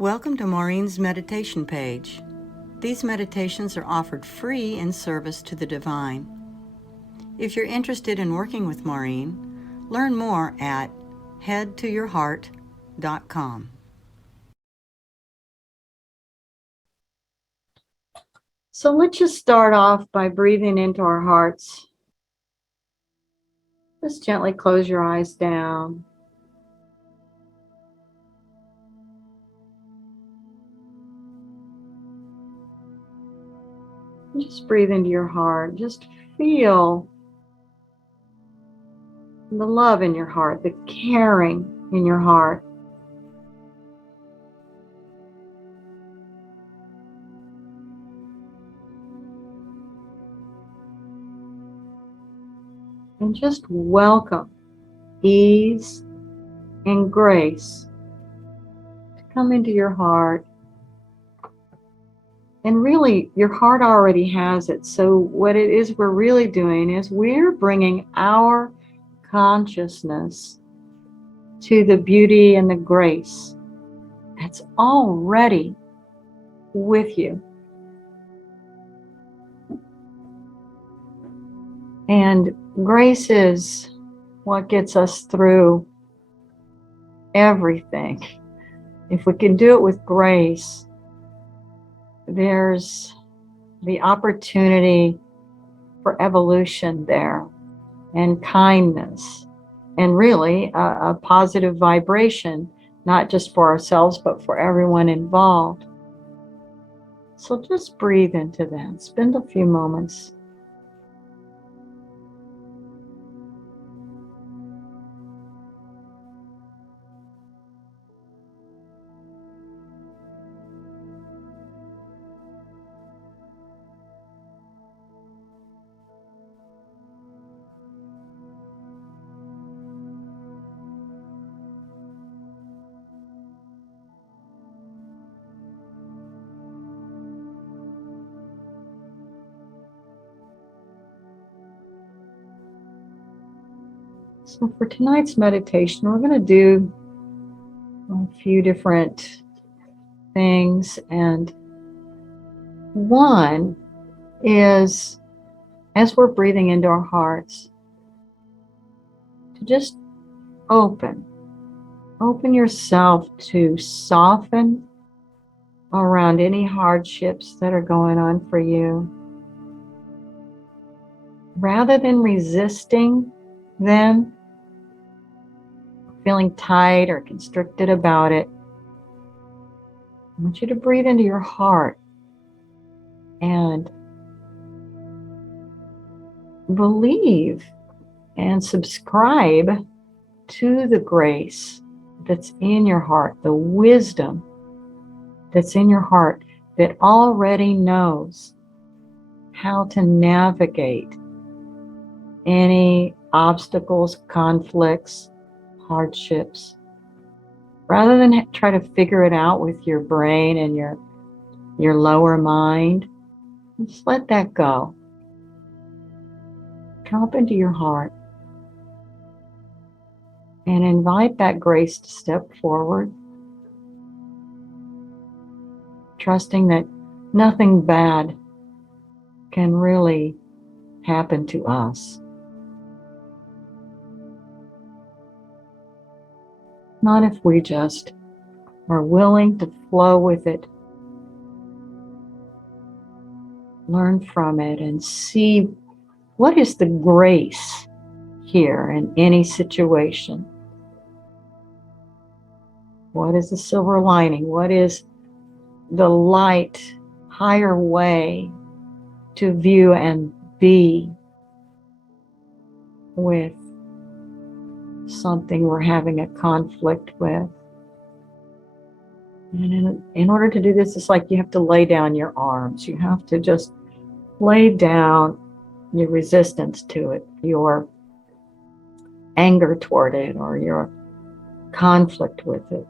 Welcome to Maurine's meditation page. These meditations are offered free in service to the divine. If you're interested in working with Maurine, learn more at headtoyourheart.com. So let's just start off by breathing into our hearts. Just gently close your eyes down. Just breathe into your heart. Just feel the love in your heart, the caring in your heart. And just welcome ease and grace to come into your heart. And really, your heart already has it. So what it is we're really doing is we're bringing our consciousness to the beauty and the grace that's already with you. And grace is what gets us through everything. If we can do it with grace, there's the opportunity for evolution there, and kindness, and really a positive vibration, not just for ourselves, but for everyone involved. So just breathe into that. Spend a few moments. So for tonight's meditation, we're going to do a few different things. And one is, as we're breathing into our hearts, to just open yourself to soften around any hardships that are going on for you. Rather than resisting them, feeling tight or constricted about it, I want you to breathe into your heart and believe and subscribe to the grace that's in your heart, the wisdom that's in your heart that already knows how to navigate any obstacles, conflicts, hardships. Rather than try to figure it out with your brain and your lower mind, just let that go. Drop into your heart and invite that grace to step forward, trusting that nothing bad can really happen to us. Not if we just are willing to flow with it, learn from it, and see what is the grace here in any situation. What is the silver lining? What is the light, higher way to view and be with something we're having a conflict with? And in order to do this, it's like you have to lay down your arms. You have to just lay down your resistance to it, your anger toward it, or your conflict with it.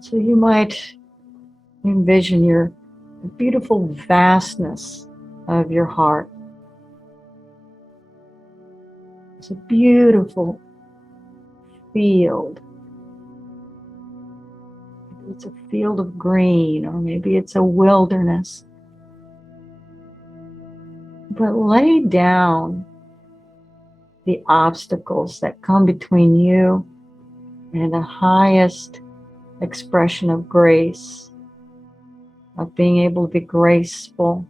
So you might envision the beautiful vastness of your heart, It's a beautiful field. It's a field of green, or maybe it's a wilderness. But lay down the obstacles that come between you and the highest expression of grace, of being able to be graceful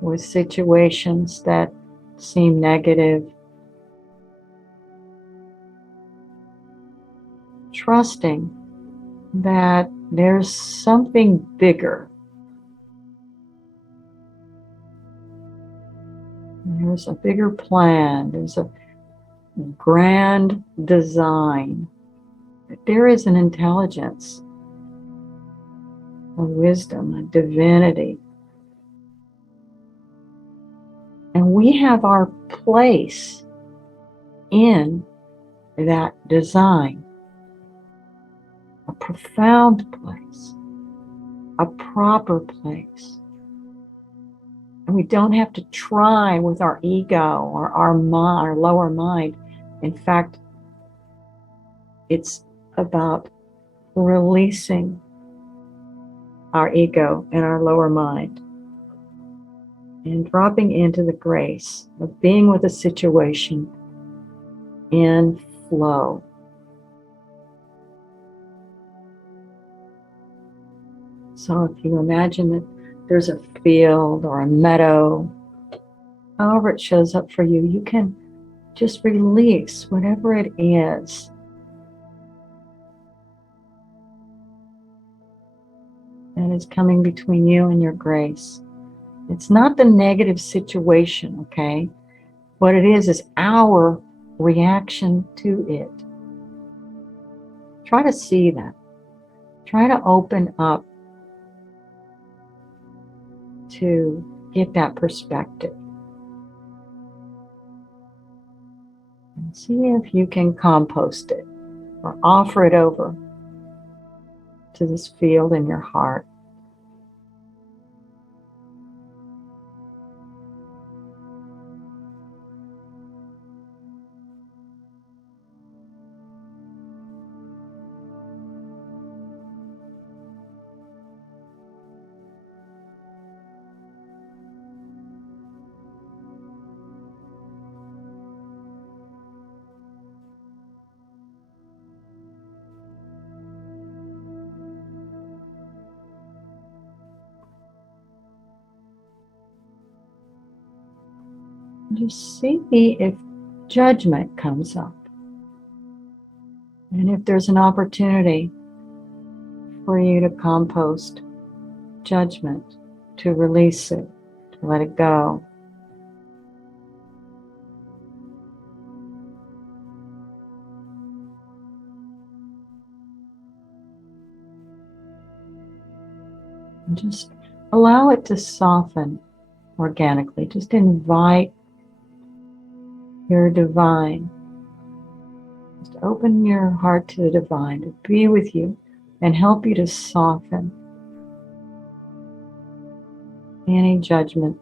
with situations that seem negative. Trusting that there's something bigger. There's a bigger plan. There's a grand design. There is an intelligence, a wisdom, a divinity. And we have our place in that design. A profound place, a proper place. And we don't have to try with our ego or our lower mind. In fact, it's about releasing our ego and our lower mind and dropping into the grace of being with a situation in flow. So if you imagine that there's a field or a meadow, however it shows up for you, you can just release whatever it is. That is coming between you and your grace. It's not the negative situation, okay? What it is our reaction to it. Try to see that. Try to open up to get that perspective. And see if you can compost it or offer it over to this field in your heart. Just see if judgment comes up. And if there's an opportunity for you to compost judgment, to release it, to let it go. And just allow it to soften organically. Just invite your divine. Just open your heart to the divine to be with you and help you to soften any judgment.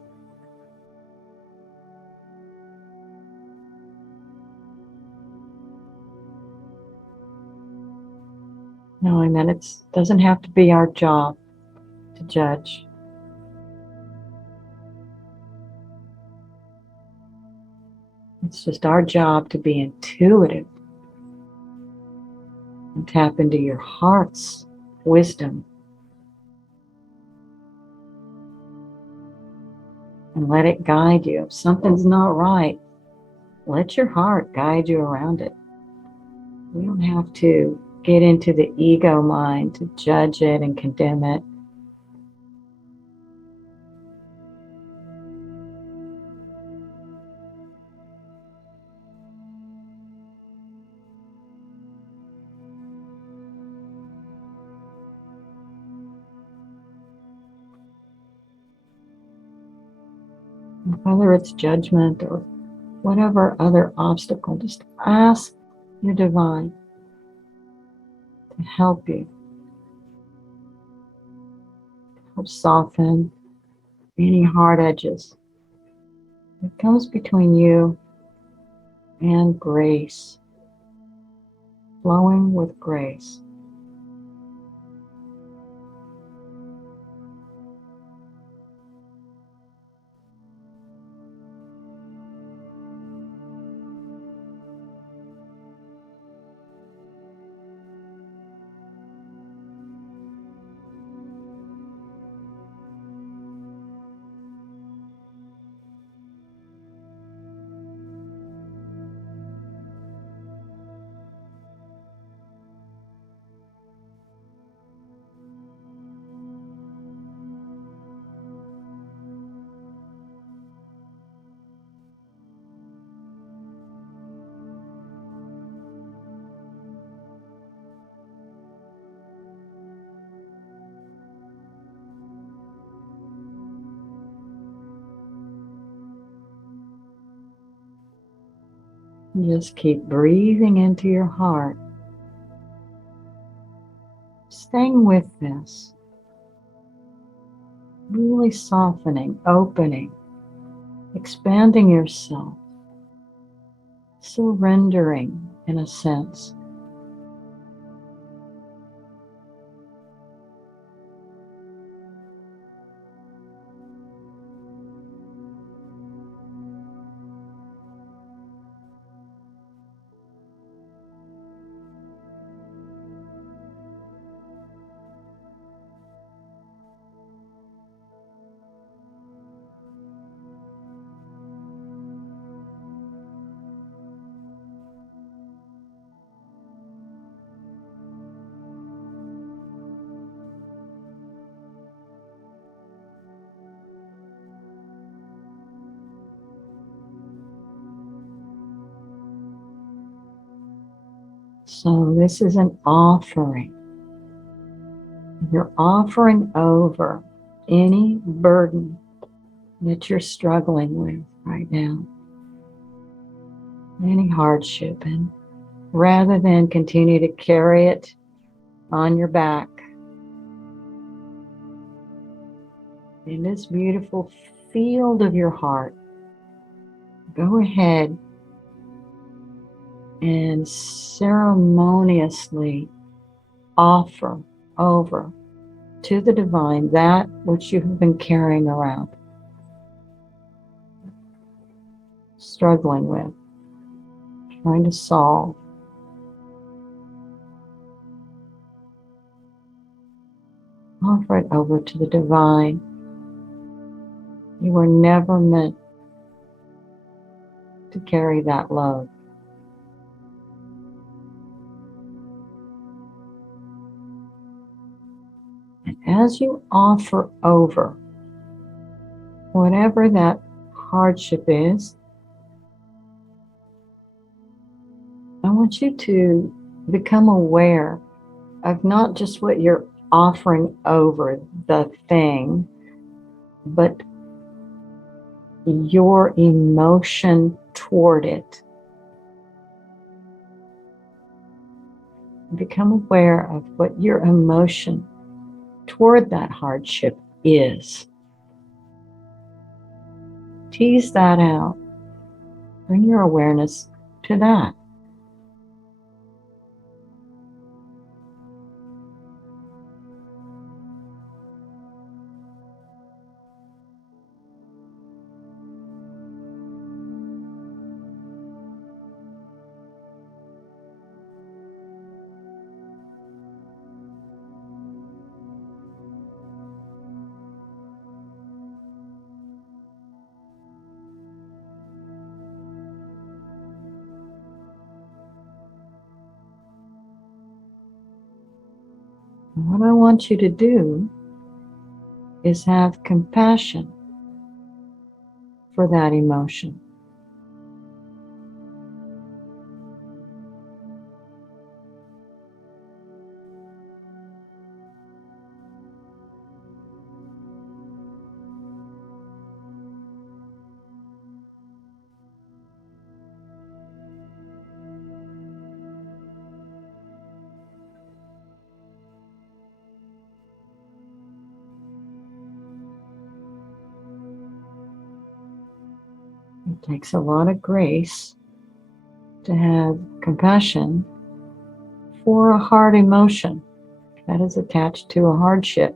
Knowing that it doesn't have to be our job to judge. It's just our job to be intuitive and tap into your heart's wisdom and let it guide you. If something's not right, let your heart guide you around it. We don't have to get into the ego mind to judge it and condemn it. Whether it's judgment or whatever other obstacle, just ask your divine to help you, help soften any hard edges that comes between you and grace, flowing with grace. Just keep breathing into your heart, staying with this, really softening, opening, expanding yourself, surrendering in a sense. So this is an offering. You're offering over any burden that you're struggling with right now, any hardship, and rather than continue to carry it on your back, in this beautiful field of your heart, go ahead and ceremoniously offer over to the divine that which you have been carrying around, struggling with, trying to solve. Offer it over to the divine. You were never meant to carry that load. And as you offer over whatever that hardship is, I want you to become aware of not just what you're offering over, the thing, but your emotion toward it. Become aware of what your emotion toward that hardship is. Tease that out. Bring your awareness to that. And what I want you to do is have compassion for that emotion. It takes a lot of grace to have compassion for a hard emotion that is attached to a hardship.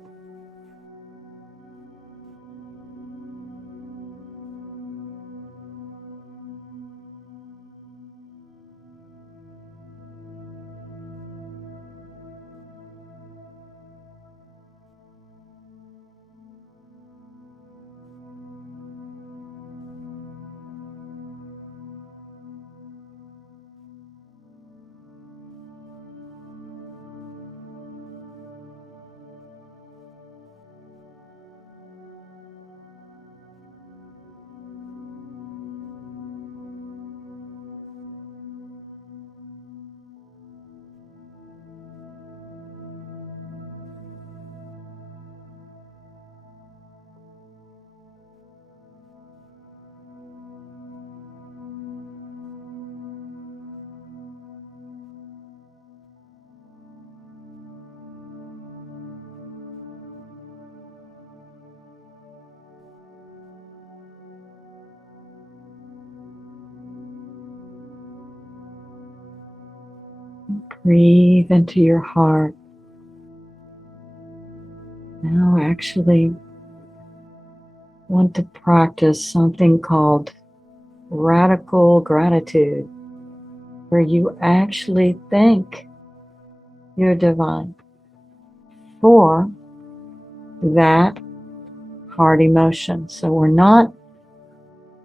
Breathe into your heart. Now actually want to practice something called radical gratitude, where you actually thank your divine for that hard emotion. So we're not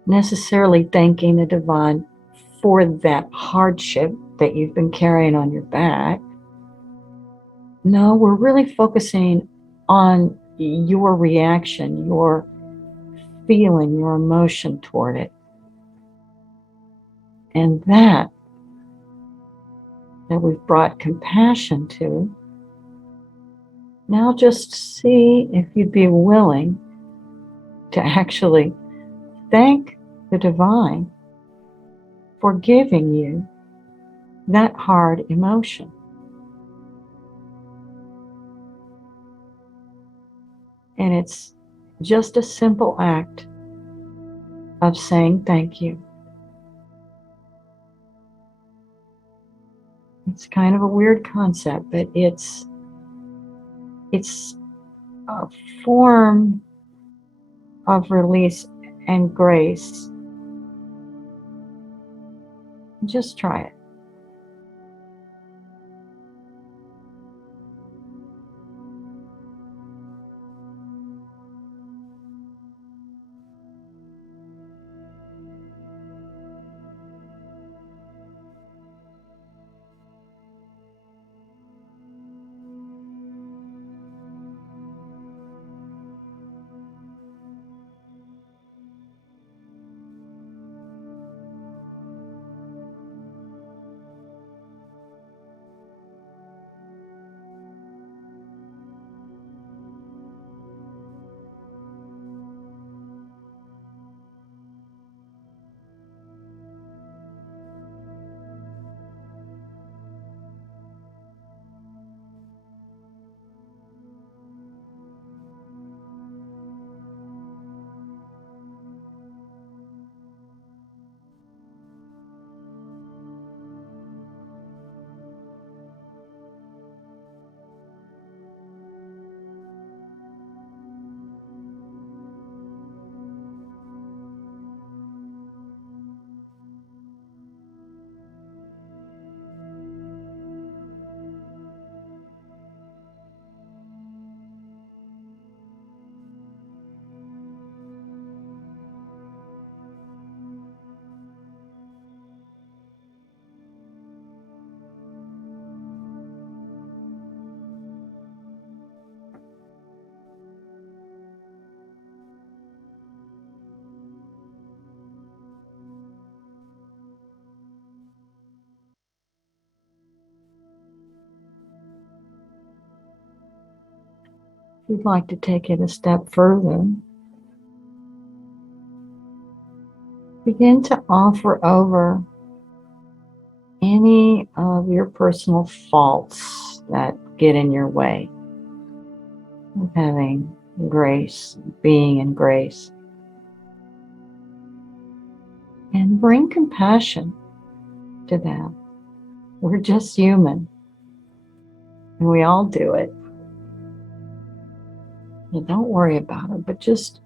necessarily thanking the divine for that hardship that you've been carrying on your back. No, we're really focusing on your reaction, your feeling, your emotion toward it. And that we've brought compassion to, now just see if you'd be willing to actually thank the divine for giving you that hard emotion. And it's just a simple act of saying thank you. It's kind of a weird concept, but it's a form of release and grace. Just try it. If you'd like to take it a step further, begin to offer over any of your personal faults that get in your way of having grace, being in grace. And bring compassion to that. We're just human, and we all do it. And don't worry about it, but just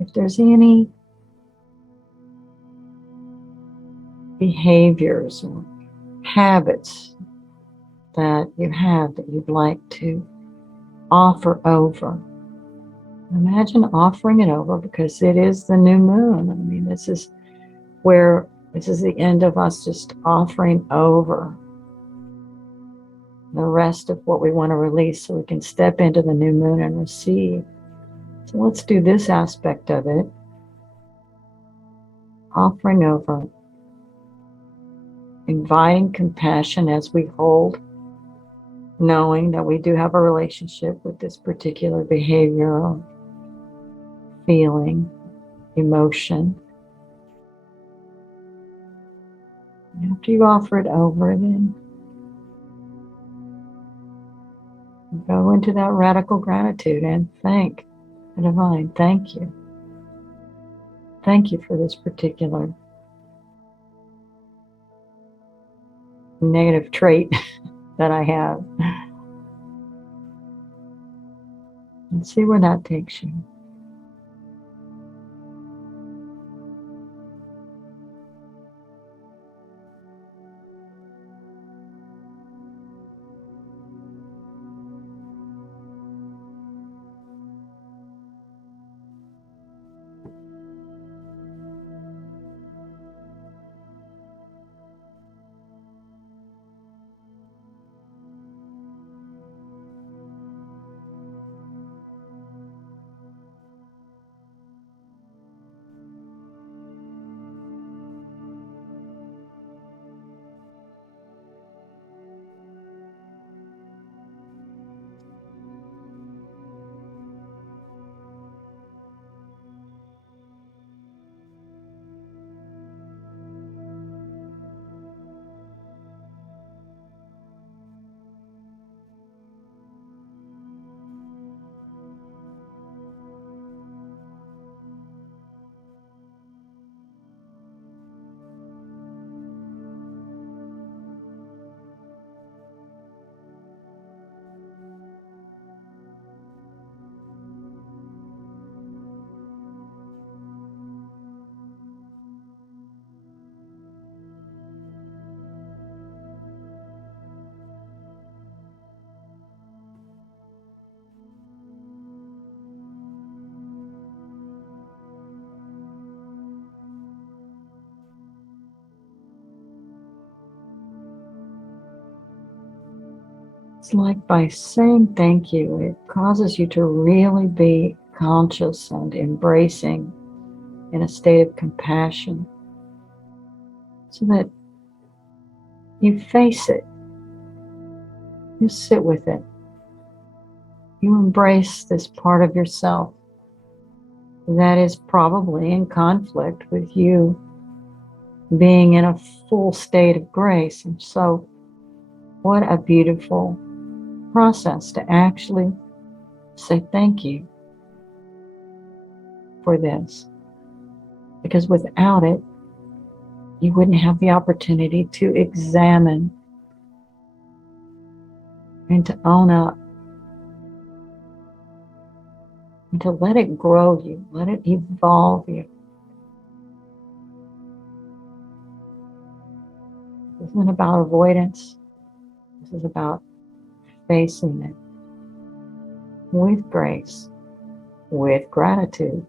if there's any behaviors or habits that you have that you'd like to offer over, imagine offering it over, because it is the new moon. I mean, this is the end of us just offering over the rest of what we want to release so we can step into the new moon and receive. So let's do this aspect of it. Offering over, inviting compassion as we hold, knowing that we do have a relationship with this particular behavior or feeling, emotion. After you offer it over, then go into that radical gratitude and thank the divine. Thank you. Thank you for this particular negative trait that I have. And see where that takes you. It's like by saying thank you, it causes you to really be conscious and embracing in a state of compassion so that you face it, you sit with it, you embrace this part of yourself that is probably in conflict with you being in a full state of grace. And so, what a beautiful process to actually say thank you for this. Because without it, you wouldn't have the opportunity to examine and to own up and to let it grow you, let it evolve you. This isn't about avoidance. This is about facing it with grace, with gratitude.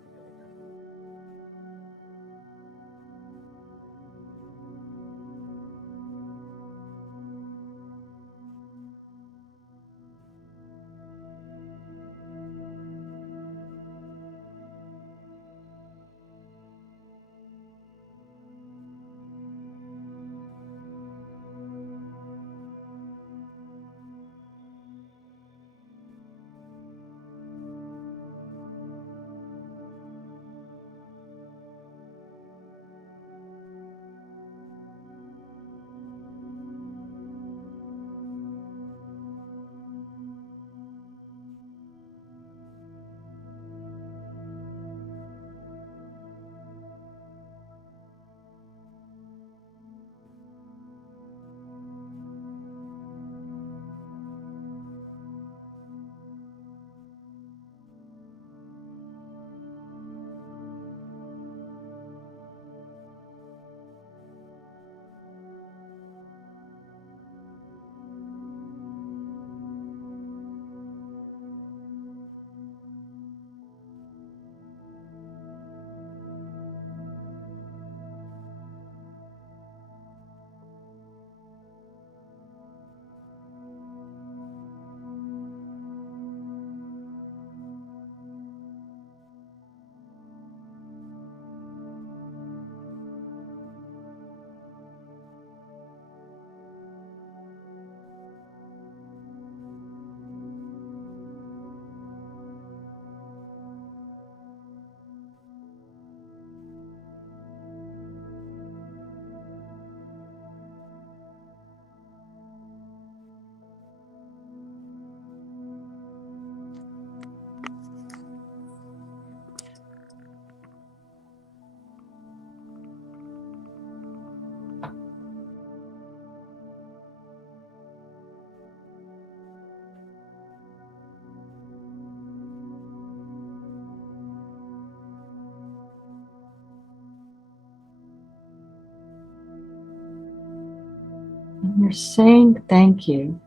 You're saying thank you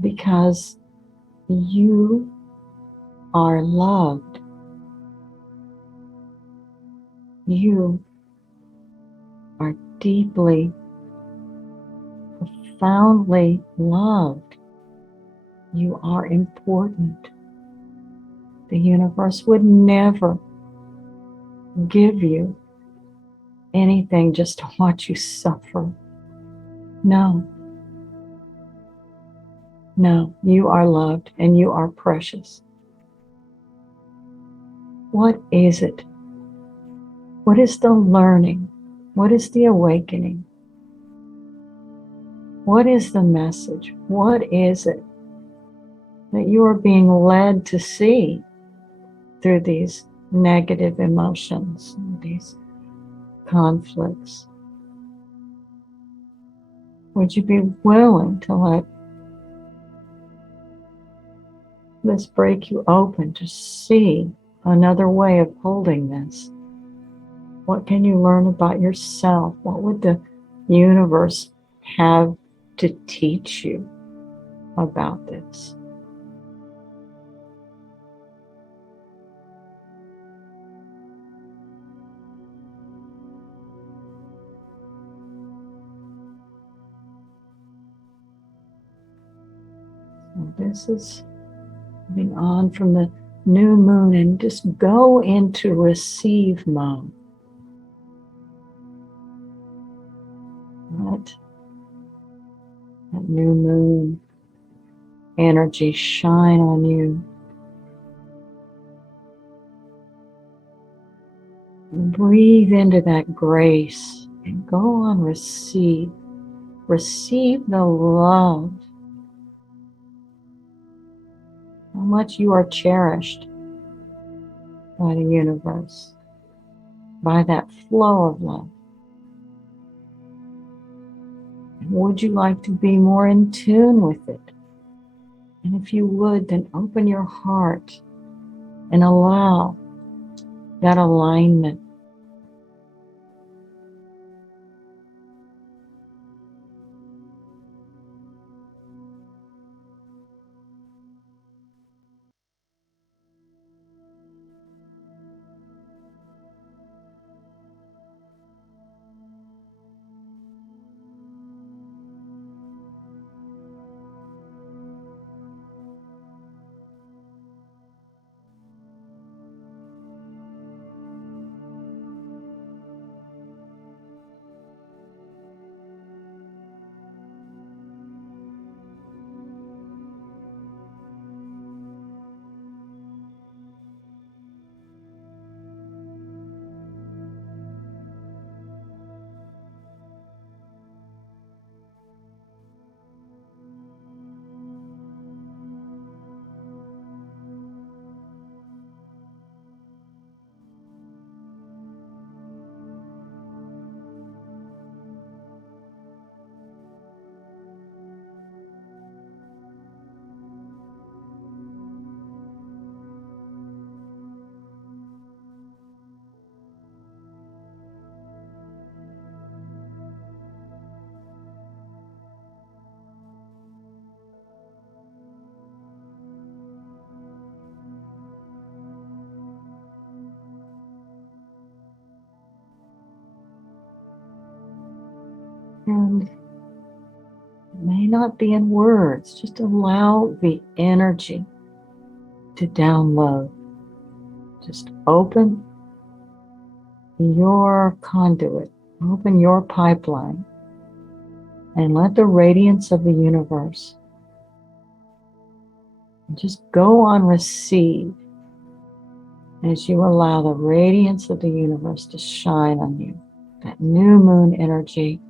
because you are loved. You are deeply, profoundly loved. You are important. The universe would never give you anything just to watch you suffer. No, no, you are loved and you are precious. What is it? What is the learning? What is the awakening? What is the message? What is it that you are being led to see through these negative emotions, these conflicts? Would you be willing to let this break you open to see another way of holding this? What can you learn about yourself? What would the universe have to teach you about this? So this is moving on from the new moon, and just go into receive mode. Let that new moon energy shine on you. Breathe into that grace and go on receive. Receive the love. How much you are cherished by the universe, by that flow of love. And would you like to be more in tune with it? And if you would, then open your heart and allow that alignment. And it may not be in words, just allow the energy to download. Just open your conduit, open your pipeline, and let the radiance of the universe just go on receive as you allow the radiance of the universe to shine on you. That new moon energy,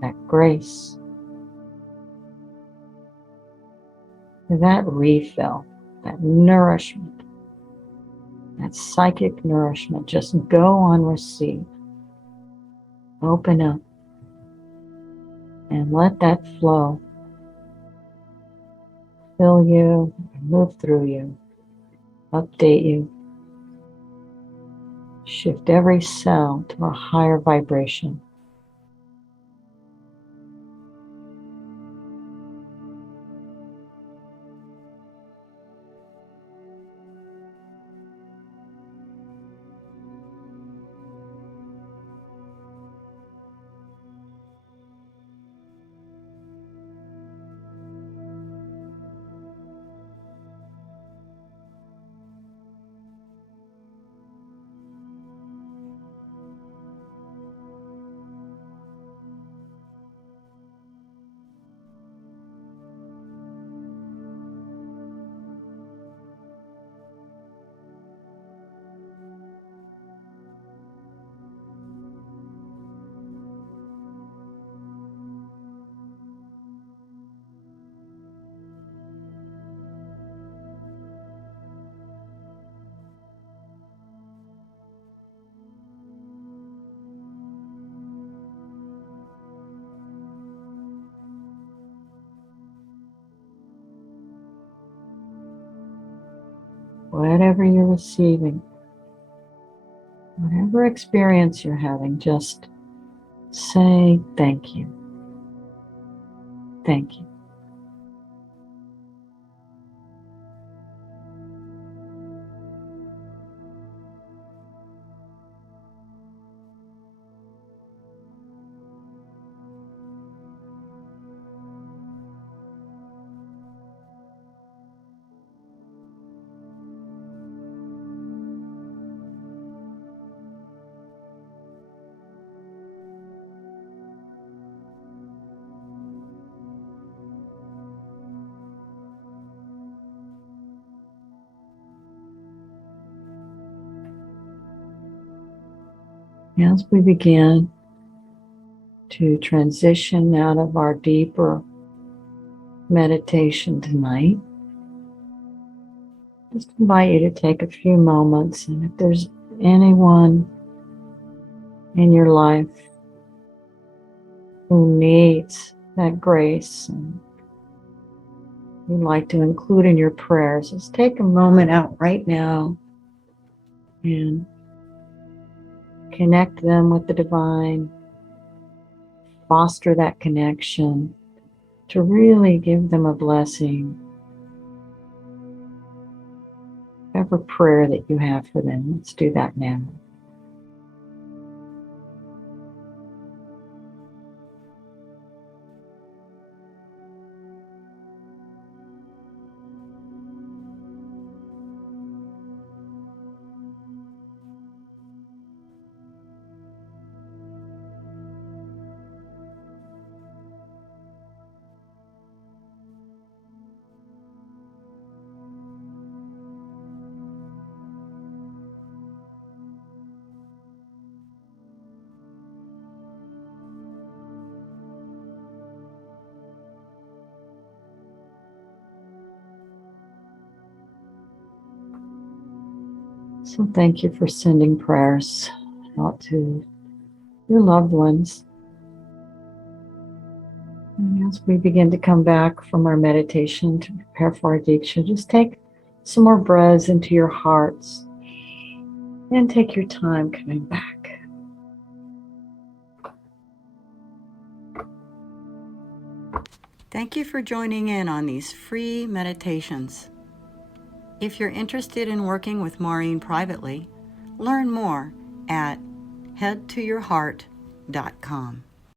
that grace, that refill, that nourishment, that psychic nourishment. Just go on receive. Open up and let that flow fill you, move through you, update you, shift every cell to a higher vibration. whatever you're receiving, whatever experience you're having, just say thank you. Thank you. As we begin to transition out of our deeper meditation tonight, just invite you to take a few moments, and if there's anyone in your life who needs that grace and you'd like to include in your prayers, just take a moment out right now and connect them with the divine, foster that connection to really give them a blessing. Whatever prayer that you have for them, let's do that now. So thank you for sending prayers out to your loved ones. And as we begin to come back from our meditation to prepare for our Diksha, just take some more breaths into your hearts and take your time coming back. Thank you for joining in on these free meditations. If you're interested in working with Maurine privately, learn more at headtoyourheart.com.